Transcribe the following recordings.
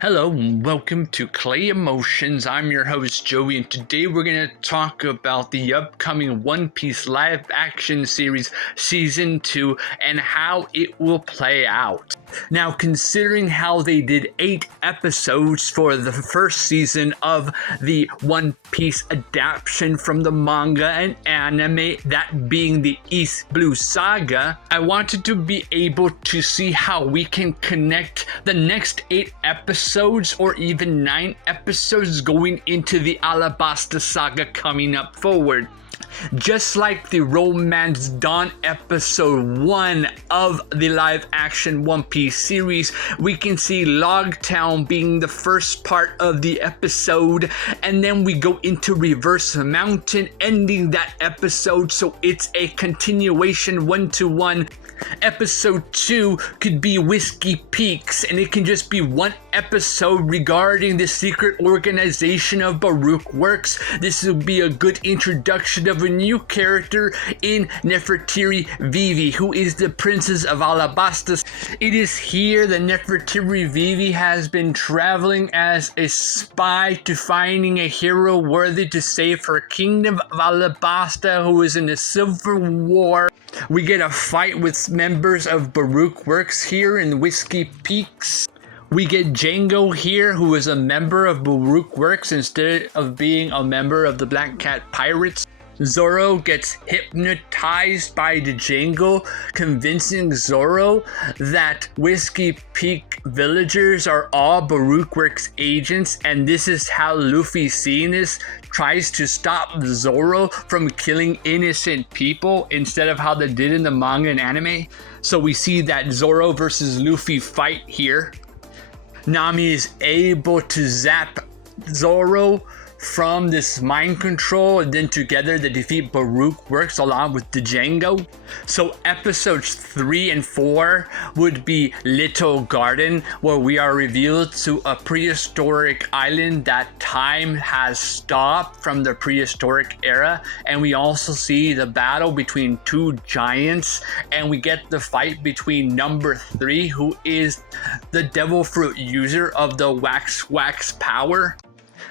Hello and welcome to Clay Emotions. I'm your host Joey, and today we're going to talk about the upcoming One Piece live action series season 2 and how it will play out. Now, considering how they did 8 episodes for the first season of the One Piece adaptation from the manga and anime, that being the East Blue Saga, I wanted to be able to see how we can connect the next 8 episodes or even 9 episodes going into the Alabasta saga coming up forward. Just like the Romance Dawn episode 1 of the live action One Piece series, we can see Logtown being the first part of the episode, and then we go into Reverse Mountain ending that episode, so it's a continuation 1-to-1. Episode 2 could be Whiskey Peaks, and it can just be one episode regarding the secret organization of Baruch Works. This will be a good introduction of a new character in Nefertiri Vivi, who is the princess of Alabasta. It is here that Nefertiri Vivi has been traveling as a spy to finding a hero worthy to save her kingdom of Alabasta, who is in a civil war. We get a fight with members of Baruch Works here in Whiskey Peaks. We get Django here, who is a member of Baruch Works instead of being a member of the Black Cat Pirates. Zoro gets hypnotized by Django, convincing Zoro that Whiskey Peak villagers are all Baruch Works agents, and this is how Luffy, seeing this, tries to stop Zoro from killing innocent people instead of how they did in the manga and anime. So we see that Zoro versus Luffy fight here. Nami is able to zap Zoro from this mind control, and then together they defeat Baruch Works along with Django. So episodes 3 and 4 would be Little Garden, where we are revealed to a prehistoric island that time has stopped from the prehistoric era, and we also see the battle between two giants, and we get the fight between number 3, who is the devil fruit user of the wax power.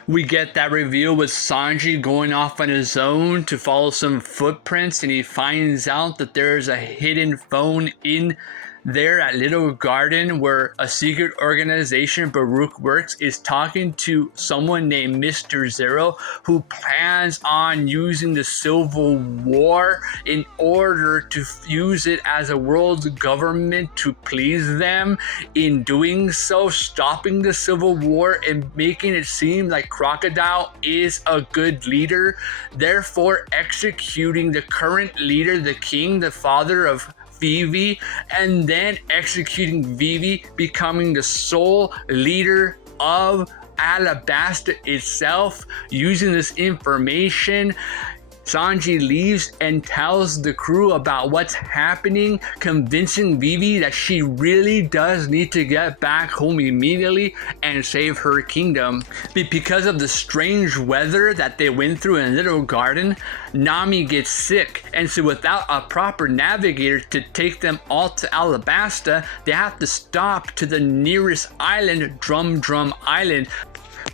We get that reveal with Sanji going off on his own to follow some footprints, and he finds out that there's a hidden phone in there at Little Garden where a secret organization, Baruch Works, is talking to someone named Mr. Zero, who plans on using the Civil War in order to use it as a world government to please them. In doing so, stopping the Civil War and making it seem like Crocodile is a good leader, therefore executing the current leader, the king, the father of Vivi, and then executing Vivi, becoming the sole leader of Alabasta itself. Using this information, Sanji leaves and tells the crew about what's happening, convincing Vivi that she really does need to get back home immediately and save her kingdom. But because of the strange weather that they went through in Little Garden, Nami gets sick, and so without a proper navigator to take them all to Alabasta, they have to stop to the nearest island, Drum Island,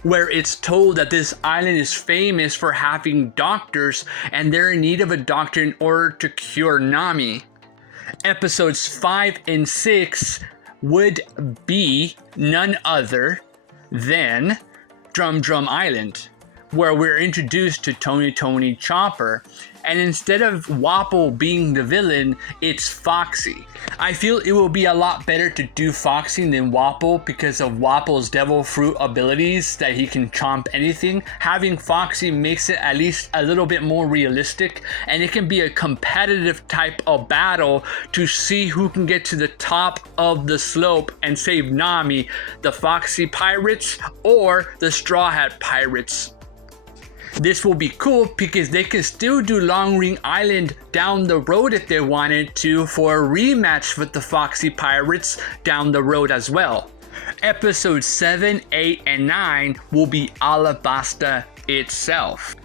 where it's told that this island is famous for having doctors, and they're in need of a doctor in order to cure Nami. Episodes 5 and 6 would be none other than Drum Island, where we're introduced to Tony Chopper, and instead of Wapol being the villain, it's Foxy. I feel it will be a lot better to do Foxy than Wapol because of Wapol's devil fruit abilities, that he can chomp anything. Having Foxy makes it at least a little bit more realistic, and it can be a competitive type of battle to see who can get to the top of the slope and save Nami, the Foxy Pirates or the Straw Hat Pirates. This will be cool because they can still do Long Ring Island down the road if they wanted to for a rematch with the Foxy Pirates down the road as well. Episodes 7, 8, and 9 will be Alabasta itself.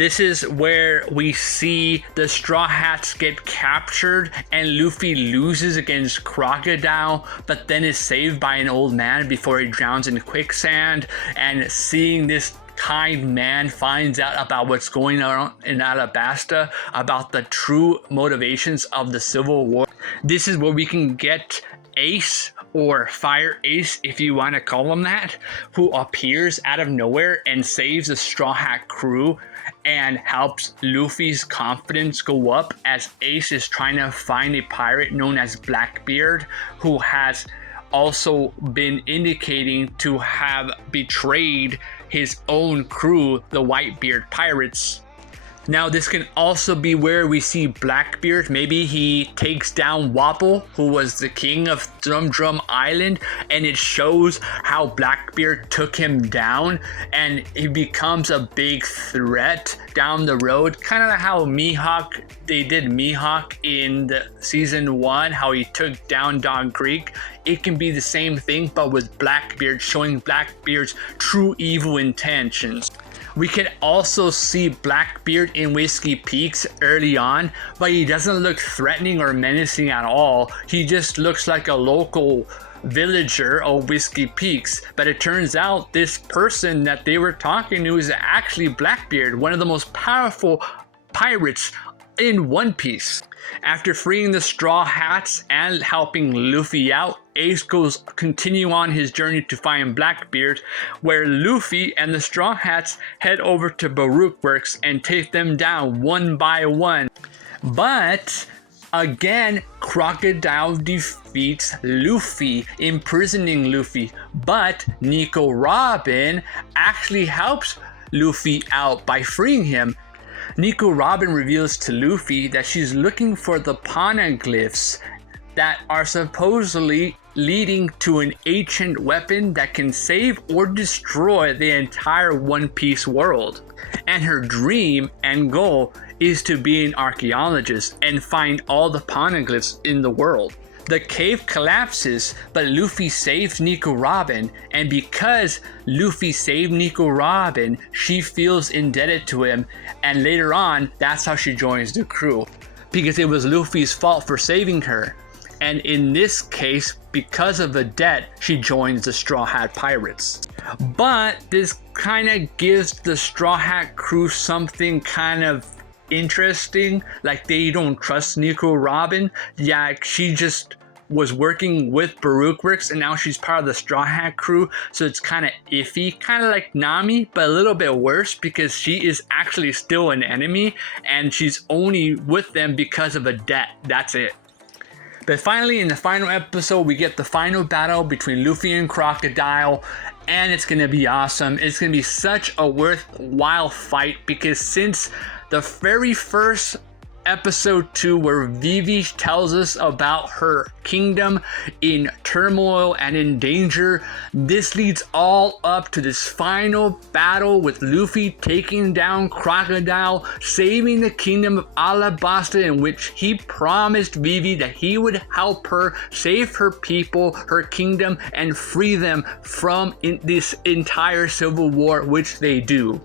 This is where we see the Straw Hats get captured and Luffy loses against Crocodile, but then is saved by an old man before he drowns in quicksand. And seeing this kind man finds out about what's going on in Alabasta, about the true motivations of the Civil War. This is where we can get Ace, or Fire Ace if you want to call him that, who appears out of nowhere and saves the Straw Hat crew and helps Luffy's confidence go up as Ace is trying to find a pirate known as Blackbeard, who has also been indicating to have betrayed his own crew, the Whitebeard Pirates. Now this can also be where we see Blackbeard. Maybe he takes down Wapple, who was the king of Drum Island, and it shows how Blackbeard took him down and he becomes a big threat down the road. Kind of how Mihawk, they did Mihawk in the season 1, how he took down Dog Creek. It can be the same thing, but with Blackbeard, showing Blackbeard's true evil intentions. We can also see Blackbeard in Whiskey Peaks early on, but he doesn't look threatening or menacing at all. He just looks like a local villager of Whiskey Peaks, but it turns out this person that they were talking to is actually Blackbeard, one of the most powerful pirates in One Piece. After freeing the Straw Hats and helping Luffy out, Ace goes continue on his journey to find Blackbeard, where Luffy and the Straw Hats head over to Baruch Works and take them down one by one. But again, Crocodile defeats Luffy, imprisoning Luffy, but Nico Robin actually helps Luffy out by freeing him. Nico Robin reveals to Luffy that she's looking for the poneglyphs that are supposedly leading to an ancient weapon that can save or destroy the entire One Piece world. And her dream and goal is to be an archaeologist and find all the poneglyphs in the world. The cave collapses, but Luffy saves Nico Robin, and because Luffy saved Nico Robin, she feels indebted to him, and later on, that's how she joins the crew. Because it was Luffy's fault for saving her. And in this case, because of the debt, she joins the Straw Hat Pirates. But this kind of gives the Straw Hat crew something kind of interesting, like they don't trust Nico Robin. Yeah, she just was working with Baruch Works and now she's part of the Straw Hat crew, so it's kind of iffy, kind of like Nami, but a little bit worse because she is actually still an enemy and she's only with them because of a debt. That's it. But finally, in the final episode, we get the final battle between Luffy and Crocodile, and it's gonna be awesome. It's gonna be such a worthwhile fight because since the very first episode 2 where Vivi tells us about her kingdom in turmoil and in danger, this leads all up to this final battle with Luffy taking down Crocodile, saving the kingdom of Alabasta, in which he promised Vivi that he would help her save her people, her kingdom, and free them from this entire civil war, which they do.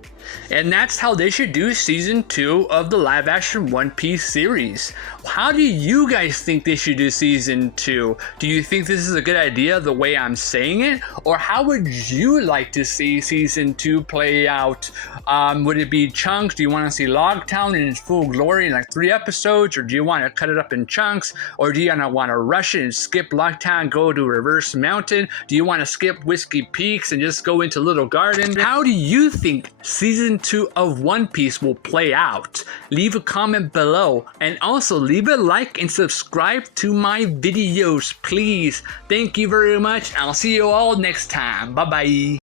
And that's how they should do season 2 of the live action One Piece series. How do you guys think they should do season 2? Do you think this is a good idea the way I'm saying it? Or how would you like to see season 2 play out? Would it be chunks? Do you want to see Logtown in its full glory in like 3 episodes? Or do you want to cut it up in chunks? Or do you want to rush it and skip Logtown, go to Reverse Mountain? Do you want to skip Whiskey Peaks and just go into Little Garden? How do you think season 2 of One Piece will play out? Leave a comment below and also leave a like and subscribe to my videos, please. Thank you very much. I'll see you all next time. Bye bye.